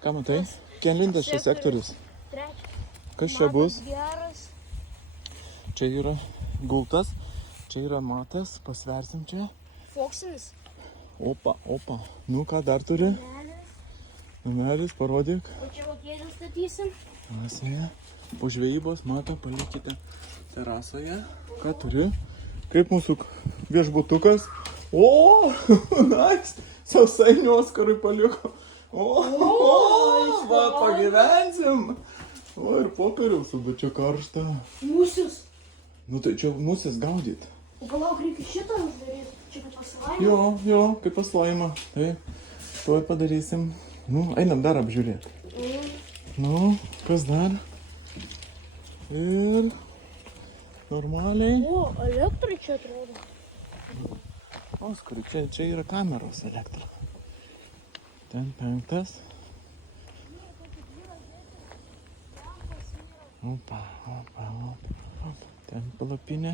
Ką matai? Kelintas šis sektorius. Trečias. Kas čia bus? Geras. Čia yra gultas, čia yra matas, pasversim čia. Foksinis. Opa. Nu, ką dar turi? Numeris, parodyk. O čia kokėdį statysim? Terasoje. Po žvejybos matą palikite terasoje. Ką turi? Kaip mūsų viešbutukas? O, nice. Sausainių Oskarui paliko. O, va, pagyvensim. O, ir popieriaus, bet čia karšta. Mūsis. Nu, tai čia musis gaudyt. O palauk, reikia šitą uždaryti. Čia kaip paslaimą. Jo, kaip paslaimą. Taip, tuoj padarysim. Nu, einam dar apžiūrėti. Nu, kas dar? Ir normaliai. O, elektrai čia atrodo. Oskari, čia yra kameros elektra. Ten 5. Opa. Ten palapinė.